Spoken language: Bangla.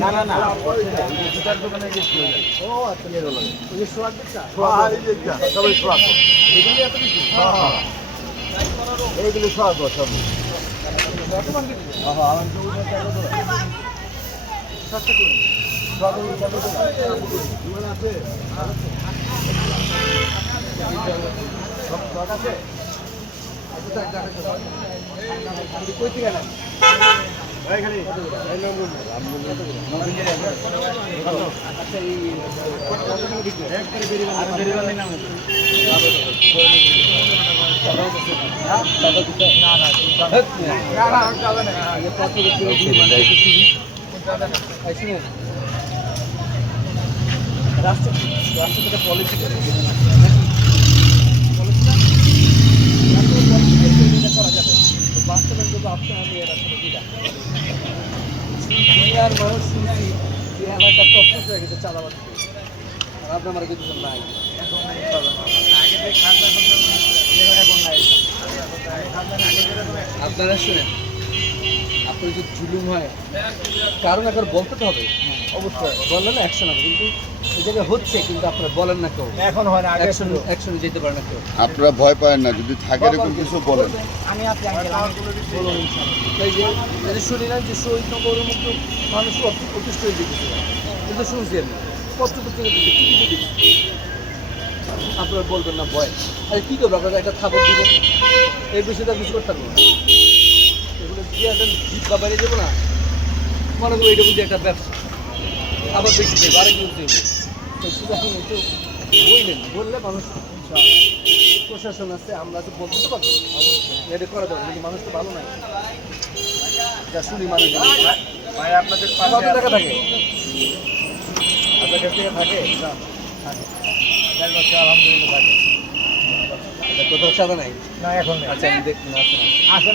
না না না জুতার দোকানে গেছিল। ও আচ্ছা নিয়ে গেল ওই যে সোয়াক দিচ্ছা সবাই সোয়াক এগুলি এত বেশি এইগুলি সোয়াক সব কই থেকে না রাষ্ট্র থেকে পলিসি করা যাবে বাস্তবে কিন্তু আপনার দুনিয়ার মানুষ শুনছি যে আমার একটা তথ্য হয়ে গেছে চাঁদাবাদ আর আপনার আমার কিছু নাই আপনারা শুনেন আপনার যদি জুলুম হয় কারণ একবার বলতে তো হবে অবশ্যই বললেন না অ্যাকশন হবে কিন্তু এই জায়গায় হচ্ছে কিন্তু আপনারা বলেন না কেউ এখন হয় না অ্যাকশনে যেতে পারে না কেউ আপনারা ভয় পায় না যদি থাকে এরকম কিছু বলেন আমি আপনি এই যে শুনিলেন যে শহীদ নগরের মতো মানুষ অতিষ্ঠ হয়ে দিতেছে কিন্তু শুনছি আমি পত্রপত্রিকা দিতে কি দিতে আপনারা বলবেন না ভয় আরে কী করবো আপনারা একটা খাবার দিবেন এর বেশি তো কিছু করতে পারবো না এগুলো দিয়ে একটা ভিক্ষা বাইরে দেবো না মনে করবো এটা বুঝি একটা ব্যবসা আবার বেশি দেবো আরেক দিন দেবো তো শুধু এখন একটু বললেন বললে মানুষ প্রশাসন আছে আমরা তো বলতে তো পারবো এটা করা যাবে কিন্তু মানুষ তো ভালো নাই যা শুনি মানুষ ভাই আপনাদের কত টাকা থাকে আপনার কাছ থেকে থাকে আলহামদুলিল্লাহ থাকে কোথাও চাঁদা নাই না এখন আচ্ছা আমি দেখুন আসেন